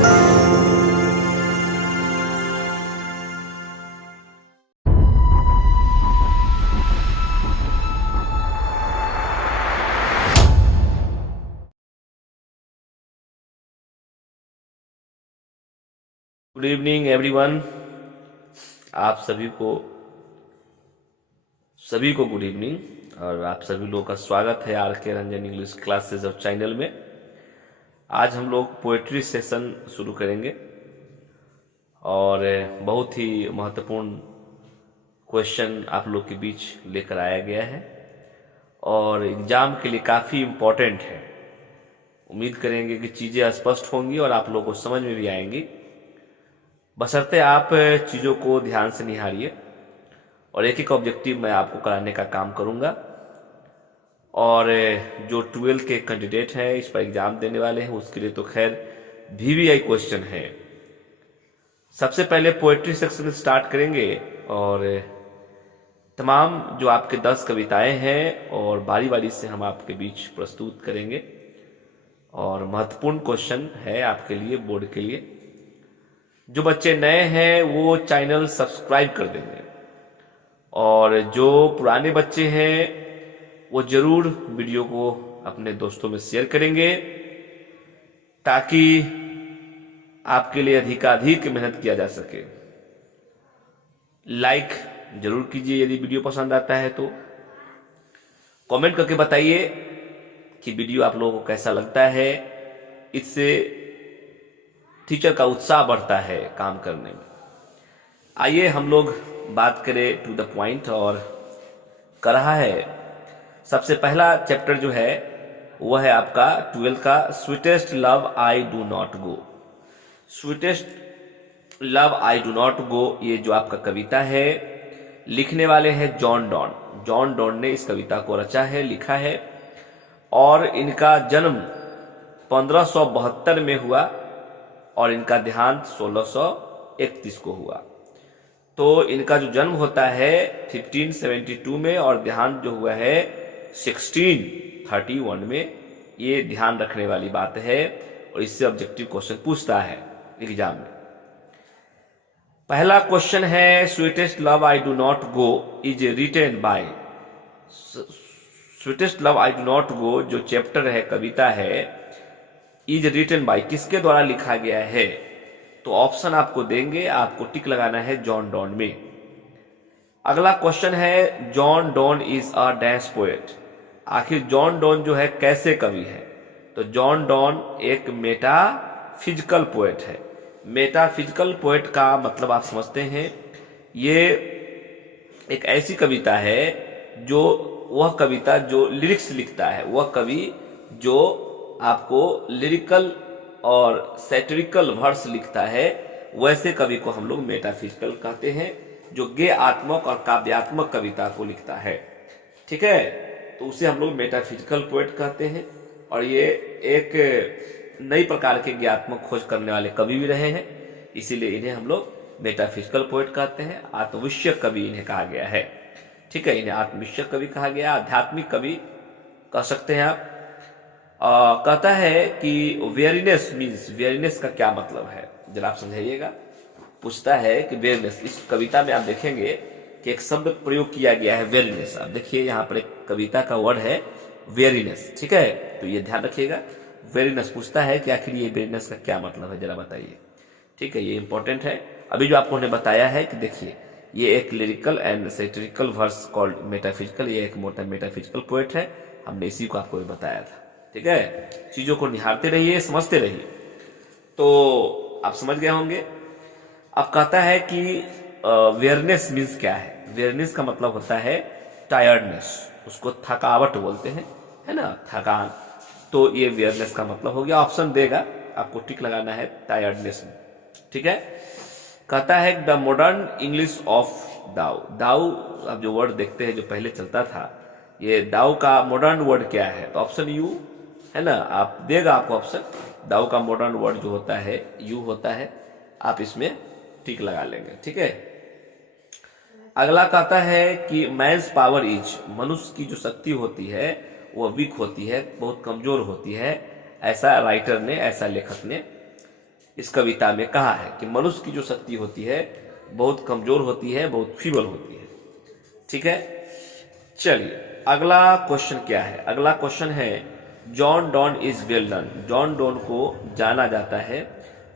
Good evening everyone. आप सभी को गुड इवनिंग और आप सभी लोगों का स्वागत है आर के रंजन इंग्लिश क्लासेस और चैनल में। आज हम लोग पोएट्री सेशन शुरू करेंगे और बहुत ही महत्वपूर्ण क्वेश्चन आप लोग के बीच लेकर आया गया है और एग्जाम के लिए काफ़ी इम्पोर्टेंट है। उम्मीद करेंगे कि चीज़ें स्पष्ट होंगी और आप लोगों को समझ में भी आएंगी, बशर्ते आप चीज़ों को ध्यान से निहारिए। और एक एक ऑब्जेक्टिव मैं आपको कराने का काम करूंगा। और जो 12 के कैंडिडेट हैं इस पर एग्जाम देने वाले हैं उसके लिए तो खैर VVI क्वेश्चन है। सबसे पहले पोएट्री सेक्शन स्टार्ट करेंगे और तमाम जो आपके 10 कविताएं हैं और बारी बारी से हम आपके बीच प्रस्तुत करेंगे। और महत्वपूर्ण क्वेश्चन है आपके लिए, बोर्ड के लिए। जो बच्चे नए हैं वो चैनल सब्सक्राइब कर देंगे और जो पुराने बच्चे हैं वो जरूर वीडियो को अपने दोस्तों में शेयर करेंगे ताकि आपके लिए अधिकाधिक मेहनत किया जा सके। लाइक जरूर कीजिए यदि वीडियो पसंद आता है तो। कमेंट करके बताइए कि वीडियो आप लोगों को कैसा लगता है। इससे टीचर का उत्साह बढ़ता है काम करने में। आइए हम लोग बात करें टू द पॉइंट और कर रहा है। सबसे पहला चैप्टर जो है वो है आपका 12 का sweetest love I do not go. Sweetest love I do not गो, ये जो आपका कविता है, लिखने वाले हैं जॉन डॉन। जॉन डॉन ने इस कविता को रचा है, लिखा है और इनका जन्म 1572 में हुआ और इनका देहांत 1631 को हुआ। तो इनका जो जन्म होता है 1572 में और देहांत जो हुआ है 1631 में। ये ध्यान रखने वाली बात है और इससे ऑब्जेक्टिव क्वेश्चन पूछता है एग्जाम में। पहला क्वेश्चन है sweetest love I do not go is written by. Sweetest love I do not गो जो चैप्टर है, कविता है, इज रिटन बाय किसके द्वारा लिखा गया है? तो ऑप्शन आपको देंगे, आपको टिक लगाना है जॉन डॉन में। अगला क्वेश्चन है John Donne is a dash poet. आखिर जॉन डॉन जो है कैसे कवि है? तो जॉन डॉन एक मेटाफिजिकल पोएट है। मेटाफिजिकल पोएट का मतलब आप समझते हैं, ये एक ऐसी कविता है जो वह कविता जो लिरिक्स लिखता है, वह कवि जो आपको लिरिकल और सैटिरिकल वर्स लिखता है, वैसे कवि को हम लोग मेटाफिजिकल कहते हैं, जो गेयात्मक और काव्यात्मक कविता को लिखता है। ठीक है, तो उसे हम लोग मेटाफिजिकल पोएट कहते हैं। और ये एक नई प्रकार के ज्ञात्मक खोज करने वाले कवि भी रहे हैं, इसीलिए इन्हें हम लोग मेटाफिजिकल पोएट कहते हैं। आत्मविषयक कवि इन्हें कहा गया है। ठीक है, इन्हें आत्मविषयक कवि कहा गया, आध्यात्मिक कवि कह सकते हैं आप। कहता है कि वेरीनेस मीन्स, वेरीनेस का क्या मतलब है जरा आप समझाइएगा। पूछता है कि वेरीनेस, इस कविता में आप देखेंगे कि एक शब्द प्रयोग किया गया है वेरीनेस। आप देखिए यहाँ पर एक कविता का वर्ड है वेरीनेस। ठीक है, तो ये ध्यान रखिएगा। वेरीनेस पूछता है कि आखिर ये वेरीनेस का क्या मतलब है, जरा बताइए। ठीक है, ये इंपॉर्टेंट है। अभी जो आपको उन्हें बताया है कि देखिए ये एक lyrical and satirical verse called metaphysical, ये एक मोटा मेटाफिजिकल पोएट है। हमने इसी को आपको बताया था। ठीक है, चीजों को निहारते रहिए, समझते रहिए, तो आप समझ गए होंगे। अब कहता है कि वेयरनेस मीन्स क्या है? वेयरनेस का मतलब होता है टायर्डनेस, उसको थकावट बोलते हैं, है ना, थकान। तो ये वेयरनेस का मतलब हो गया। ऑप्शन देगा, आपको टिक लगाना है टायर्डनेस में। ठीक है, कहता है द मॉडर्न इंग्लिश ऑफ दाउ। दाउ आप जो वर्ड देखते हैं जो पहले चलता था, ये दाउ का मॉडर्न वर्ड क्या है? तो ऑप्शन यू है ना, आप देगा आपको ऑप्शन। दाउ का मॉडर्न वर्ड जो होता है यू होता है, आप इसमें टिक लगा लेंगे। ठीक है, अगला कहता है कि मैंस पावर इज, मनुष्य की जो शक्ति होती है वो वीक होती है, बहुत कमजोर होती है, ऐसा राइटर ने, ऐसा लेखक ने इस कविता में कहा है कि मनुष्य की जो शक्ति होती है बहुत कमजोर होती है, बहुत फीबल होती है। ठीक है, चलिए अगला क्वेश्चन क्या है। अगला क्वेश्चन है John Donne is well known. John Donne को जाना जाता है,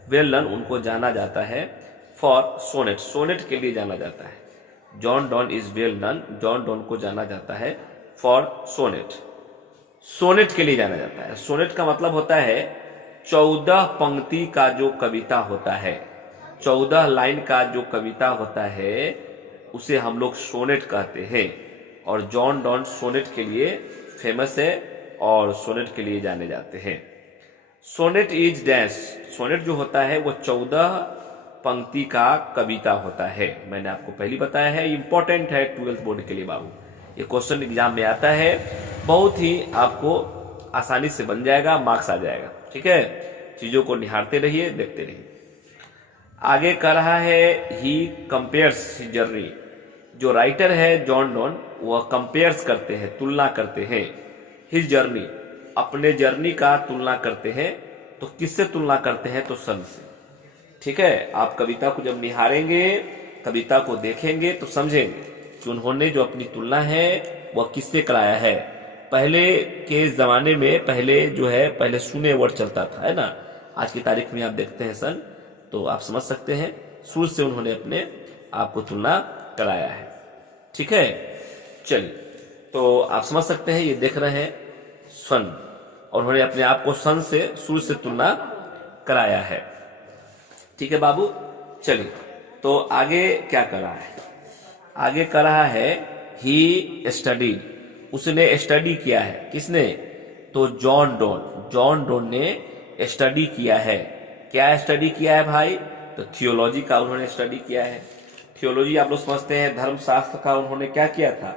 वेल नन उनको जाना जाता है फॉर सोनेट, सोनेट के लिए जाना जाता है। John Donne is well known, John Donne को जाना जाता है फॉर सोनेट, सोनेट के लिए जाना जाता है। सोनेट का मतलब होता है 14 पंक्ति का जो कविता होता है, 14 लाइन का जो कविता होता है उसे हम लोग सोनेट कहते हैं। और जॉन डॉन सोनेट के लिए फेमस है और सोनेट के लिए जाने जाते हैं। सोनेट इज डैश, सोनेट जो होता है वो 14 पंक्ति का कविता होता है। मैंने आपको पहले बताया है, इंपॉर्टेंट है 12th बोर्ड के लिए बाबू। ये क्वेश्चन एग्जाम में आता है, बहुत ही आपको आसानी से बन जाएगा, मार्क्स आ जाएगा। ठीक है, चीजों को निहारते रहिए, देखते रहिए। आगे कह रहा है ही कंपेयर्स हिज जर्नी। जो राइटर है जॉन डॉन वह कंपेयर्स करते हैं, तुलना करते हैं हिज जर्नी, अपने जर्नी का तुलना करते हैं। तो किससे तुलना करते हैं? तो सन से। ठीक है, आप कविता को जब निहारेंगे, कविता को देखेंगे तो समझेंगे कि उन्होंने जो अपनी तुलना है वह किससे कराया है। पहले के जमाने में पहले जो है पहले शून्य वर्ड चलता था, है ना। आज की तारीख में आप देखते हैं सन, तो आप समझ सकते हैं सूर्य से उन्होंने अपने आप को तुलना कराया है। ठीक है, चलिए तो आप समझ सकते हैं, ये देख रहे हैं सन, और उन्होंने अपने आप को सन से, सूर्य से तुलना कराया है। ठीक है बाबू, चलिए तो आगे क्या कर रहा है। आगे कर रहा है ही स्टडीड, उसने स्टडी किया है। किसने? तो जॉन डॉन, जॉन डॉन ने स्टडी किया है। क्या स्टडी किया है भाई? तो थियोलॉजी का उन्होंने स्टडी किया है। थियोलॉजी आप लोग समझते हैं, धर्मशास्त्र का उन्होंने क्या किया था?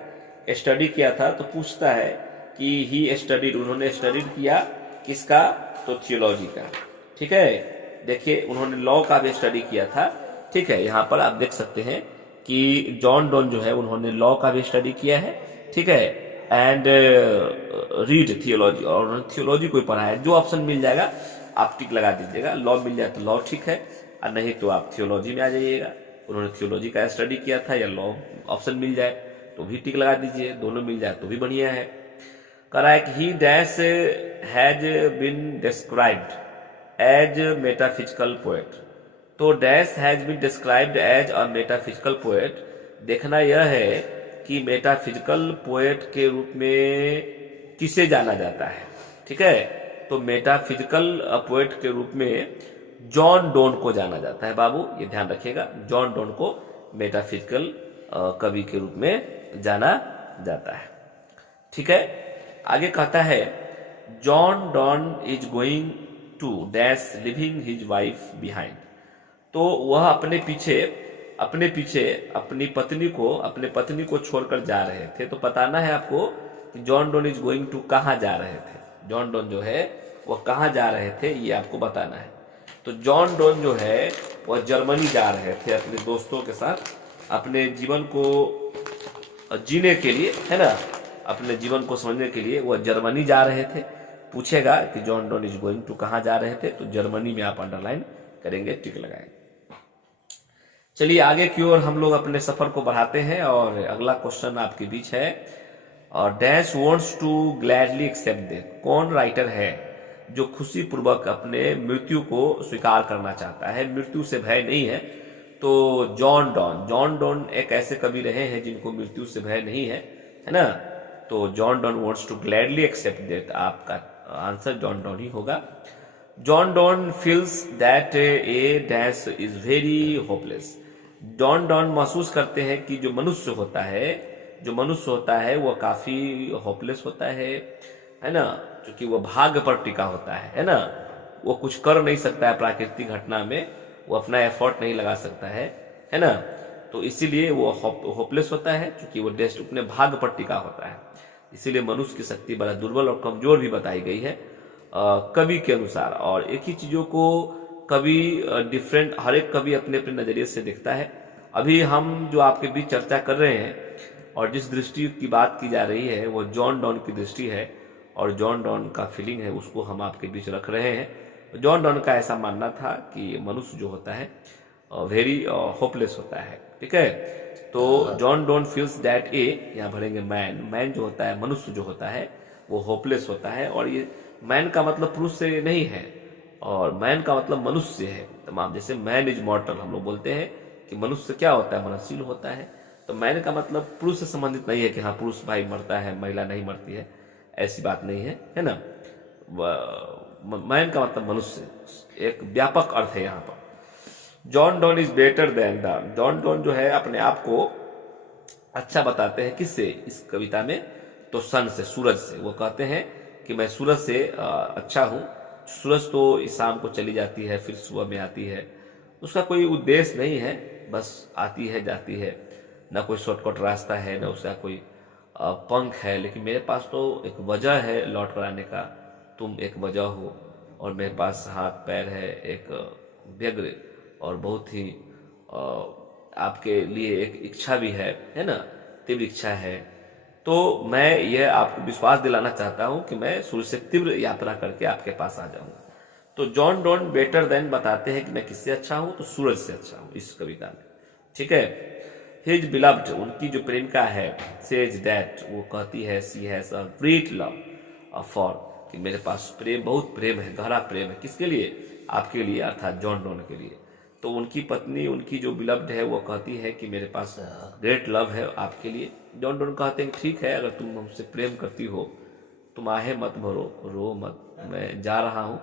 स्टडी किया था। तो पूछता है कि ही स्टडीड, उन्होंने स्टडीड किया किसका? तो थियोलॉजी का। ठीक है, देखिए उन्होंने लॉ का भी स्टडी किया था। ठीक है, यहाँ पर आप देख सकते हैं कि जॉन डॉन जो है उन्होंने लॉ का भी स्टडी किया है। ठीक है, एंड रीड थियोलॉजी, और उन्होंने थियोलॉजी को पढ़ा है। जो ऑप्शन मिल जाएगा आप टिक लगा दीजिएगा। लॉ मिल जाए तो लॉ ठीक है, और नहीं तो आप थियोलॉजी में आ जाइएगा। उन्होंने थियोलॉजी का स्टडी किया था, या लॉ ऑप्शन मिल जाए तो भी टिक लगा दीजिए। दोनों मिल जाए तो भी बढ़िया है। कह रहा है कि he dash has been described as metaphysical poet. तो dash has been described as a metaphysical poet, देखना यह है कि मेटाफिजिकल पोएट के रूप में किसे जाना जाता है। ठीक है, तो मेटाफिजिकल पोएट के रूप में जॉन डॉन को जाना जाता है बाबू, ये ध्यान रखिएगा। जॉन डॉन को मेटाफिजिकल कवि के रूप में जाना जाता है। ठीक है, आगे कहता है John Donne is going to dash leaving his wife behind. तो वह अपने पीछे अपनी पत्नी को छोड़कर जा रहे थे। तो बताना है आपको कि John Donne is going to कहाँ जा रहे थे। जॉन डॉन जो है वह कहाँ जा रहे थे, ये आपको बताना है। तो जॉन डॉन जो है वह जर्मनी जा रहे थे अपने दोस्तों के साथ, अपने जीवन को जीने के लिए, है ना, अपने जीवन को समझने के लिए वह जर्मनी जा रहे थे। पूछेगा कि John Donne is going to कहाँ जा रहे थे, तो जर्मनी में आप अंडरलाइन करेंगे, टिक लगाएंगे। चलिए आगे की ओर हम लोग अपने सफर को बढ़ाते हैं, और अगला क्वेश्चन आपके बीच है, और dash wants to gladly accept death. कौन राइटर है जो खुशी पूर्वक अपने मृत्यु को स्वीकार करना चाहता है, मृत्यु से भय नहीं है? तो जॉन डॉन। जॉन डॉन एक ऐसे कवि रहे हैं जिनको मृत्यु से भय नहीं है, है ना। तो John Donne wants to gladly accept death, आपका आंसर जॉन डॉन ही होगा। John Donne feels that a dash is very hopeless. John Donne महसूस करते हैं कि जो मनुष्य होता है वह काफी होपलेस होता है ना, क्योंकि वह भाग्य पर टिका होता है ना। वो कुछ कर नहीं सकता है प्राकृतिक घटना में, वो अपना एफर्ट नहीं लगा सकता है ना। तो इसीलिए वो होपलेस होता है, क्योंकि वो डेस्ट अपने भाग्य पर टिका होता है। इसीलिए मनुष्य की शक्ति बड़ा दुर्बल और कमजोर भी बताई गई है कवि के अनुसार। और एक ही चीजों को कवि डिफरेंट, हर एक कवि अपने अपने नजरिए से देखता है। अभी हम जो आपके बीच चर्चा कर रहे हैं और जिस दृष्टि की बात की जा रही है वो जॉन डॉन की दृष्टि है, और जॉन डॉन का फीलिंग है उसको हम आपके बीच रख रहे हैं। जॉन डॉन का ऐसा मानना था कि मनुष्य जो होता है वेरी होपलेस होता है, ठीक है। तो जॉन डॉन फील्स दैट यहाँ भरेंगे मैन, मैन जो होता है, मनुष्य जो होता है वो होपलेस होता है। और ये मैन का मतलब पुरुष से नहीं है, और मैन का मतलब मनुष्य है तमाम। जैसे मैन इज मॉर्टल, हम लोग बोलते हैं कि मनुष्य क्या होता है, मननशील होता है। तो मैन का मतलब पुरुष से संबंधित नहीं है कि हाँ पुरुष भाई मरता है, महिला नहीं मरती है, ऐसी बात नहीं है, है ना। मैन का मतलब मनुष्य, एक व्यापक अर्थ है यहाँ पर। John Donne is better than the, John Donne जो है अपने आप को अच्छा बताते हैं किससे इस कविता में, तो सन से, सूरज से। वो कहते हैं कि मैं सूरज से अच्छा हूँ। सूरज तो इस शाम को चली जाती है, फिर सुबह में आती है, उसका कोई उद्देश्य नहीं है, बस आती है जाती है, ना कोई शॉर्टकट रास्ता है, ना उसका कोई पंख है। लेकिन मेरे पास तो एक वजह है लौट कर आने का, तुम एक वजह हो, और मेरे पास हाथ पैर है, एक व्यग्र और बहुत ही आपके लिए एक इच्छा भी है ना, तीव्र इच्छा है। तो मैं यह आपको विश्वास दिलाना चाहता हूं कि मैं सूर्य से तीव्र यात्रा करके आपके पास आ जाऊंगा। तो जॉन डॉन बेटर देन बताते हैं कि मैं किससे अच्छा हूं, तो सूरज से अच्छा हूं इस कविता में, ठीक है। हिज बिलव्ड, उनकी जो प्रेमिका है, सेज दैट, वो कहती है she has a great love for, कि मेरे पास प्रेम, बहुत प्रेम है, गहरा प्रेम है, किसके लिए, आपके लिए, अर्थात जॉन डॉन के लिए। तो उनकी पत्नी, उनकी जो बिलव्ड है, वो कहती है कि मेरे पास ग्रेट लव है आपके लिए। जॉन डॉन कहते हैं ठीक है, अगर तुम हमसे प्रेम करती हो, तुम आहे मत भरो, रो मत, मैं जा रहा हूँ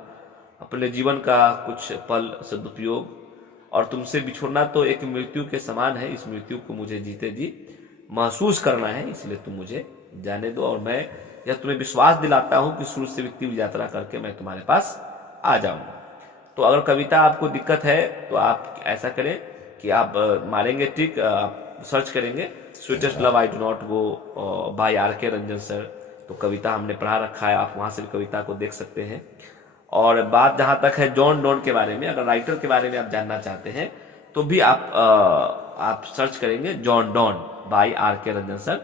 अपने जीवन का कुछ पल सदुपयोग, और तुमसे बिछुड़ना तो एक मृत्यु के समान है, इस मृत्यु को मुझे जीते जी महसूस करना है, इसलिए तुम मुझे जाने दो। और मैं यह तुम्हें विश्वास दिलाता हूं कि सूर्य से तीव्र यात्रा करके मैं तुम्हारे पास आ जाऊंगा। तो अगर कविता आपको दिक्कत है तो आप ऐसा करें कि आप मारेंगे टिक, आप सर्च करेंगे sweetest love I do not go by R K. Ranjan sir, तो कविता हमने पढ़ा रखा है, आप वहां से भी कविता को देख सकते हैं। और बात जहां तक है जॉन डॉन के बारे में, अगर राइटर के बारे में आप जानना चाहते हैं तो भी आप सर्च करेंगे John Donne by R K. Ranjan sir,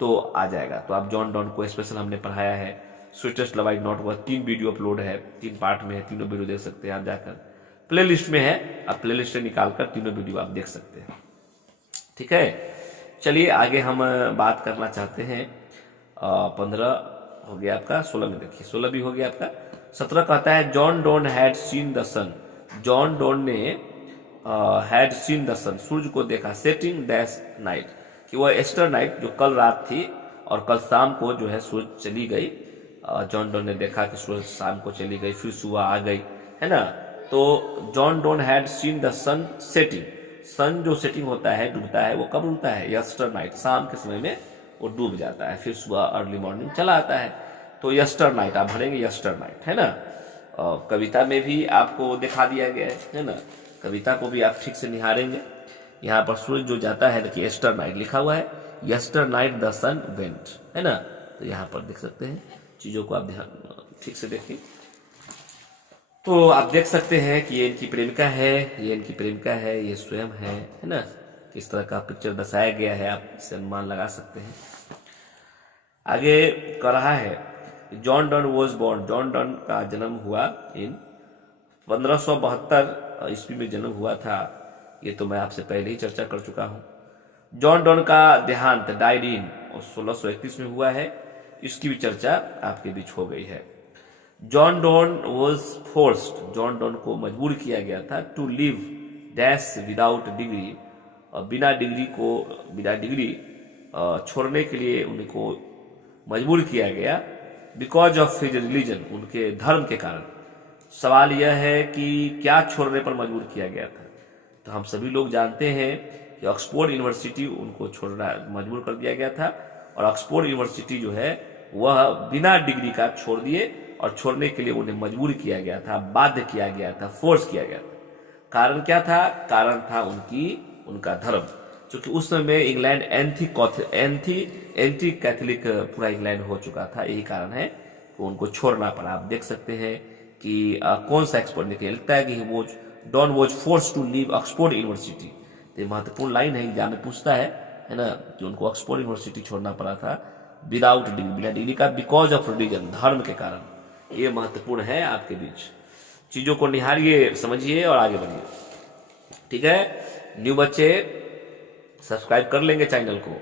तो आ जाएगा। तो आप जॉन डॉन को स्पेशल हमने पढ़ाया है, sweetest love I do not go, 3 video upload है, 3 पार्ट में है, तीनों वीडियो देख सकते हैं आप जाकर, प्ले लिस्ट में है, आप प्ले लिस्ट से निकालकर तीनों वीडियो आप देख सकते हैं, ठीक है। चलिए आगे हम बात करना चाहते हैं। 15 हो गया आपका, 16 में देखिए, 16 भी हो गया आपका। 17 कहता है John Donne had seen the sun, John Donne ने हैड सीन द सन, सूर्य को देखा, सेटिंग दैट नाइट, कि वह एस्टर नाइट, जो कल रात थी और कल शाम को जो है सूरज चली गई। जॉन डॉन ने देखा कि सूरज शाम को चली गई, फिर सुबह आ गई, है ना। तो John Donne had seen the sun setting, sun जो सेटिंग होता है, डूबता है, वो कब डूबता है, यस्टर नाइट, शाम के समय में वो डूब जाता है, फिर सुबह अर्ली मॉर्निंग चला आता है। तो यस्टर नाइट आप भरेंगे, यस्टर नाइट, है ना। कविता में भी आपको दिखा दिया गया है ना, कविता को भी आप ठीक से निहारेंगे। यहाँ पर सूरज जो जाता है, देखिए यस्टर नाइट लिखा हुआ है, yesternight the sun went, है ना। तो यहाँ पर देख सकते हैं, चीजों को आप ध्यान ठीक से देखिए। तो आप देख सकते हैं कि ये इनकी प्रेमिका है, ये इनकी प्रेमिका है, ये स्वयं है ना। किस तरह का पिक्चर दर्शाया गया है, आप इससे अनुमान लगा सकते हैं। आगे कह रहा है John Donne was born, John Donne का जन्म हुआ इन 1572 ईस्वी में जन्म हुआ था, ये तो मैं आपसे पहले ही चर्चा कर चुका हूं। जॉन डॉन का देहांत डाइड इन 1631 में हुआ है, इसकी भी चर्चा आपके बीच हो गई है। John Donne was forced, John Donne को मजबूर किया गया था to live dash without degree, बिना डिग्री छोड़ने के लिए उनको मजबूर किया गया, बिकॉज ऑफ हिज रिलीजन, उनके धर्म के कारण। सवाल यह है कि क्या छोड़ने पर मजबूर किया गया था। तो हम सभी लोग जानते हैं कि ऑक्सफोर्ड यूनिवर्सिटी उनको छोड़ना मजबूर कर दिया गया था, और ऑक्सफोर्ड यूनिवर्सिटी जो है वह बिना डिग्री का छोड़ दिए, और छोड़ने के लिए उन्हें मजबूर किया गया था, बाध्य किया गया था, फोर्स किया गया था। कारण क्या था, कारण था उनका धर्म, क्योंकि उस समय इंग्लैंड एंटी कैथोलिक पूरा इंग्लैंड हो चुका था, यही कारण है कि उनको छोड़ना पड़ा। आप देख सकते हैं कि कौन सा एक्सपर्ट निकलता है कि Donne was force to leave Oxford University. तो महत्वपूर्ण लाइन है, एग्जाम में पूछता है ना, कि उनको ऑक्सफोर्ड यूनिवर्सिटी छोड़ना पड़ा था विदाउट डिग्री, बिना डिग्री का, बिकॉज ऑफ रिलीजन, धर्म के कारण। ये महत्वपूर्ण है आपके बीच। चीजों को निहारिए, समझिए और आगे बढ़िए। ठीक है, न्यू बच्चे सब्सक्राइब कर लेंगे चैनल को,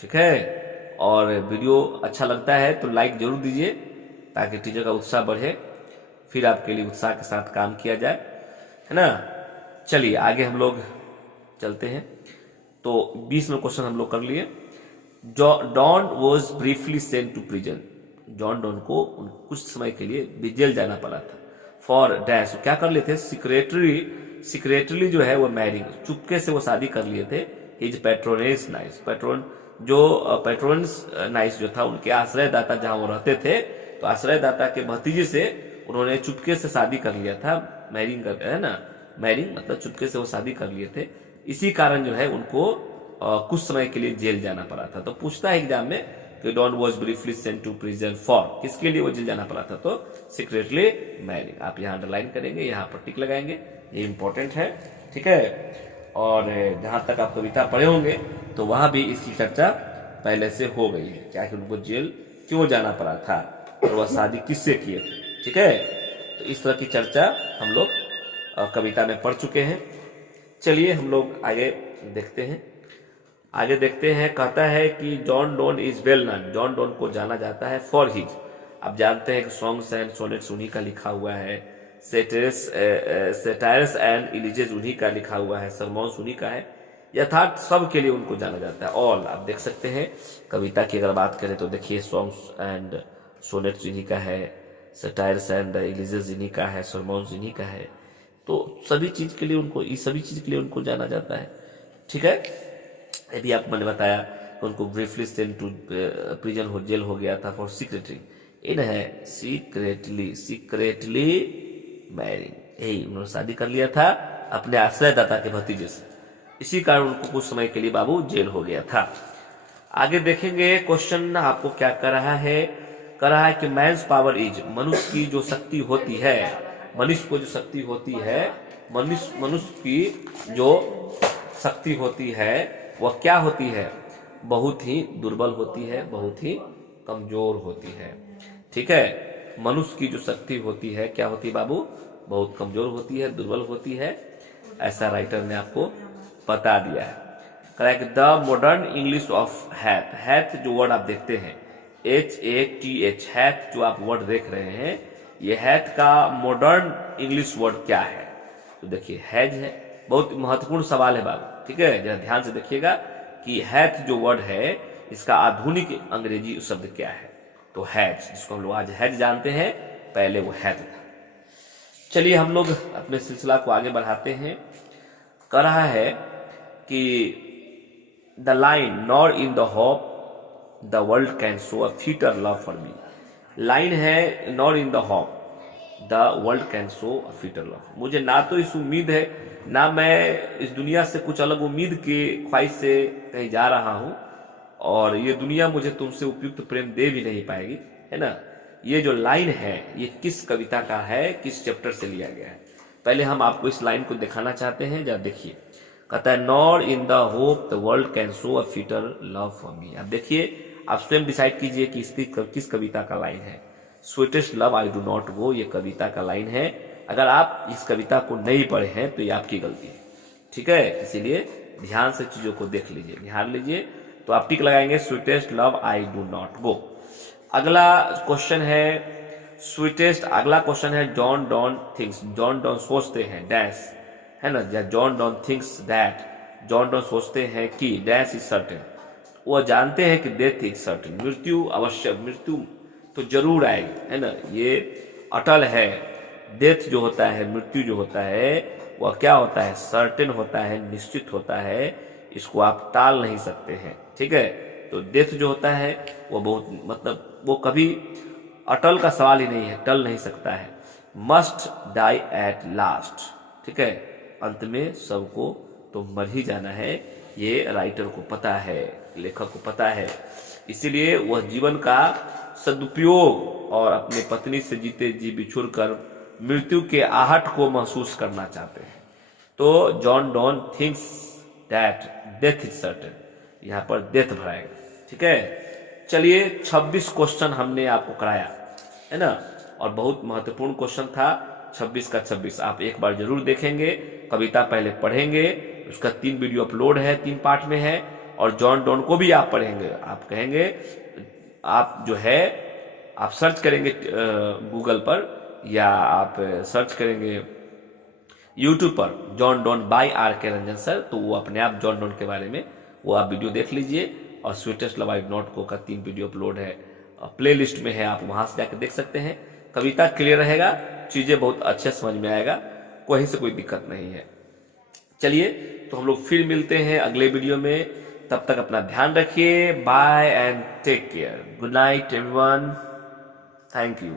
ठीक है, और वीडियो अच्छा लगता है तो लाइक जरूर दीजिए ताकि टीचर का उत्साह बढ़े, फिर आपके लिए उत्साह के साथ काम किया जाए, है ना। चलिए आगे हम लोग चलते हैं। तो 20 में क्वेश्चन हम लोग कर लिए। Donne was briefly sent to prison, John Donne को कुछ समय के लिए जेल जाना पड़ा था। फॉर डैश, क्या कर लिए थे, सिक्रेटली जो है वो मैरिंग, चुपके से वो शादी कर लिए थे। हिज पैट्रोनेस नाइस, पैट्रोन्स नाइस जो था उनके आश्रयदाता जहां वो रहते थे, तो आश्रयदाता के भतीजे से उन्होंने चुपके से शादी कर लिया था। मैरिंग कर, है ना, मैरिंग मतलब चुपके से वो शादी कर लिए थे। इसी कारण जो है उनको कुछ समय के लिए जेल जाना पड़ा था। तो पूछता है एग्जाम में कि Donne was briefly sent to prison for, किसके लिए वो जेल जाना पड़ा था, तो सीक्रेटली मैरिंग। आप यहाँ अंडरलाइन करेंगे, यहाँ पर टिक लगाएंगे, ये इंपॉर्टेंट है, ठीक है। और जहां तक आप कविता पढ़े होंगे तो वहां भी इसकी चर्चा पहले से हो गई है, क्या कि उनको जेल क्यों जाना पड़ा था और वह शादी किससे किए थे, ठीक है। तो इस तरह की चर्चा हम लोग कविता में पढ़ चुके हैं। चलिए हम लोग आगे देखते हैं। आगे देखते हैं, कहता है कि John Donne is well known, John Donne को जाना जाता है फॉर हिज, आप जानते हैं कि सॉन्ग्स एंड सोनेट्स उन्हीं का लिखा हुआ है, सेटायर्स एंड इलिजेस उन्हीं का लिखा हुआ है, सरमॉन्स उन्हीं का है, यथार्थ सब के लिए उनको जाना जाता है। ऑल आप देख सकते हैं, कविता की अगर बात करें तो देखिए सॉन्ग्स एंड सोनेट्स इन्हीं का है, सेटायर्स एंड इलिजेस इन्हीं का है, सरमॉन्स इन्हीं का है, तो सभी चीज के लिए उनको, इस सभी चीज के लिए उनको जाना जाता है, ठीक है। यदि आपको मैंने बताया कि उनको ब्रीफली सेंट टू प्रिजन हो, जेल हो गया था फॉर सीक्रेटली, इन है सीक्रेटली मैरिंग, यही उन्होंने शादी कर लिया था अपने आश्रयदाता के भतीजे से, इसी कारण उनको कुछ समय के लिए बाबू जेल हो गया था। आगे देखेंगे क्वेश्चन आपको क्या कर रहा है, कर रहा है कि मैंस पावर इज, मनुष्य की जो शक्ति होती है, मनुष्य को जो शक्ति होती है, मनुष्य की जो शक्ति होती है वह क्या होती है, बहुत ही दुर्बल होती है, बहुत ही कमजोर होती है, ठीक है। मनुष्य की जो शक्ति होती है क्या होती है बाबू, बहुत कमजोर होती है, दुर्बल होती है, ऐसा राइटर ने आपको बता दिया है। Correct, the modern English of hath, hath जो वर्ड आप देखते हैं HATH, हैथ जो आप वर्ड देख रहे हैं, ये हैथ का मॉडर्न इंग्लिश वर्ड क्या है, तो देखिए हैज है, बहुत महत्वपूर्ण सवाल है बाबू, ठीक है, जरा ध्यान से देखिएगा कि हैथ जो वर्ड है इसका आधुनिक अंग्रेजी शब्द क्या है, तो हैज, जिसको हम लोग आज हैज जानते हैं, पहले वो हैथ था। चलिए हम लोग अपने सिलसिला को आगे बढ़ाते हैं। कह रहा है कि the line nor in the hope the world can show a future love for me, line है nor in the hope the world can show a future love, मुझे ना तो इस उम्मीद है, ना मैं इस दुनिया से कुछ अलग उम्मीद के ख्वाहिश से कहीं जा रहा हूं, और ये दुनिया मुझे तुमसे उपयुक्त प्रेम दे भी नहीं पाएगी, है ना। ये जो लाइन है ये किस कविता का है, किस चैप्टर से लिया गया है, पहले हम आपको इस लाइन को दिखाना चाहते हैं, जरा देखिए। कहता है nor in the hope the world can show a future love for मी, अब देखिए आप स्वयं डिसाइड कीजिए कि इसकी किस कविता का लाइन है। Sweetest love I do not गो, ये कविता का लाइन है। अगर आप इस कविता को नहीं पढ़े हैं तो ये आपकी गलती है, ठीक है, इसीलिए ध्यान से चीजों को देख लीजिए, निहार लीजिए। तो आप टिक लगाएंगे sweetest love I do not गो। अगला क्वेश्चन है स्वीटेस्ट, अगला क्वेश्चन है John don thinks, John Donne सोचते हैं डैश, है ना, John Donne thinks that, John Donne सोचते हैं कि डैश इज सर्टेन, वो जानते हैं कि डेथ इज सर्टेन, मृत्यु अवश्य, मृत्यु तो जरूर आएगी, है ना, ये अटल है। डेथ जो होता है, मृत्यु जो होता है वह क्या होता है, सर्टेन होता है, निश्चित होता है, इसको आप टाल नहीं सकते हैं, ठीक है। तो डेथ जो होता है वो बहुत, मतलब वो कभी अटल का सवाल ही नहीं है, टल नहीं सकता है। मस्ट डाई एट लास्ट, ठीक है, अंत में सबको तो मर ही जाना है, ये राइटर को पता है, लेखक को पता है, इसीलिए वह जीवन का सदुपयोग और अपनी पत्नी से जीते जी बिछुड़ कर मृत्यु के आहट को महसूस करना चाहते हैं। तो John don thinks that death is certain, यहां पर डेथ भराएगा, ठीक है। चलिए 26 क्वेश्चन हमने आपको कराया, है ना, और बहुत महत्वपूर्ण क्वेश्चन था। 26 का 26 आप एक बार जरूर देखेंगे। कविता पहले पढ़ेंगे, उसका 3 वीडियो अपलोड है, 3 पार्ट में है। और जॉन डॉन को भी आप पढ़ेंगे। आप कहेंगे, आप जो है आप सर्च करेंगे गूगल पर, या आप सर्च करेंगे यूट्यूब पर John Donne by RK Ranjan sir, तो वो अपने आप जॉन डॉन के बारे में वो आप वीडियो देख लीजिए। और स्वीटेस्ट लव आई नॉट को का 3 वीडियो अपलोड है, प्ले लिस्ट में है, आप वहां से जाकर देख सकते हैं। कविता क्लियर रहेगा, चीजें बहुत अच्छे समझ में आएगा, कहीं से कोई दिक्कत नहीं है। चलिए, तो हम लोग फिर मिलते हैं अगले वीडियो में। तब तक अपना ध्यान रखिए। Bye and take care. Good night everyone. Thank you.